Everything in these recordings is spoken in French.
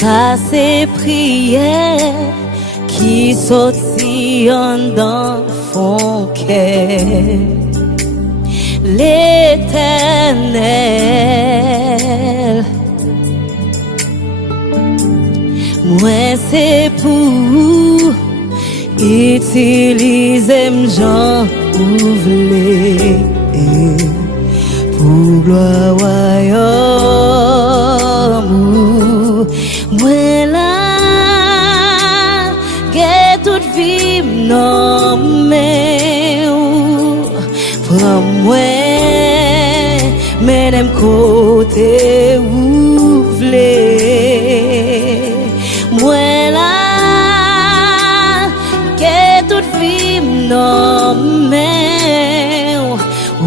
Ça c'est prière qui sortit en dans fond cœur. L'Éternel, Mwen c'est pour utiliser m'jan ou vle pour gloire royaume. Mwen la get toute vie non mais prends moi même côté ou vle. Mwen la get toute vie non mais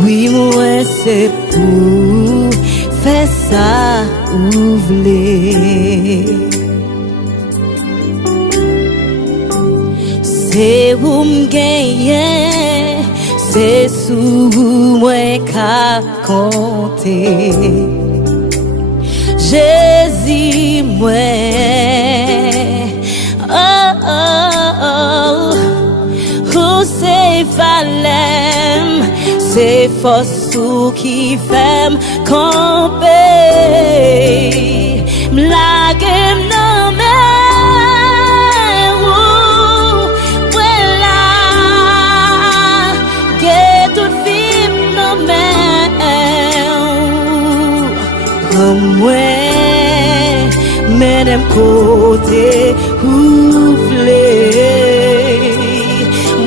oui moi c'est pour faire ça ou vle. C'est où m'gagner, c'est sous moi qu'à compter. Jésus moi, oh oh oh, oh c'est valem, c'est force qui fait camper, lage non mais. Mwen même côté où vle.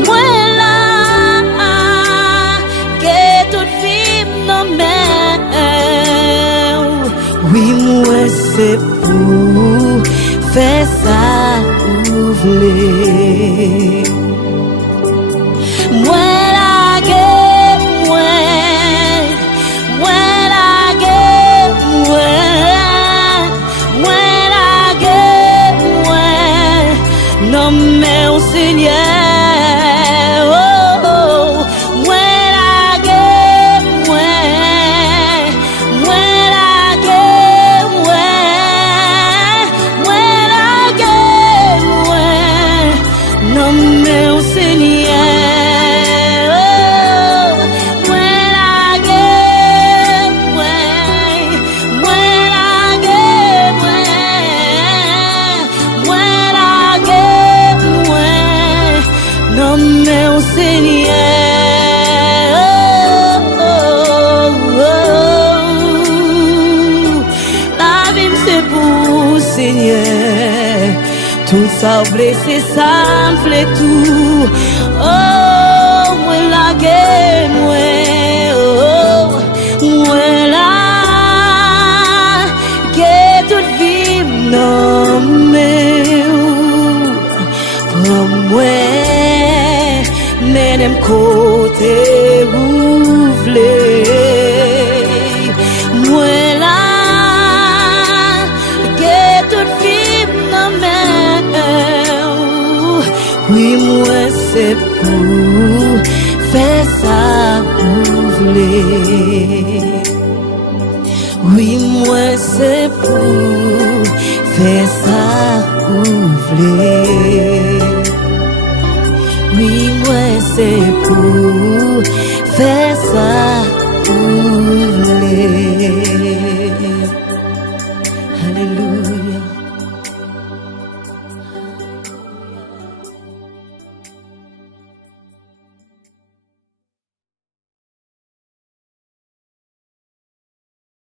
Mwen la que toute vie non mais oui moi c'est pour faire ça où vle. Mwen lage non mais au Seigneur, oh, oh. Mwen lage mwen non mais au Seigneur, oh. Mwen lage mwen non mais au Seigneur, oh, oh, oh. La vie c'est pour Seigneur, tout ça blessé ça me fait tout. Oh moi lage moi, oh moi la que toute vie non mais pour moi même côté où vle. Mwen la que toute vie non mais oui moi c'est pour faire ça où vle. Oui moi c'est pour faire ça où vle. Oui, moi c'est pour faire ça pour vle.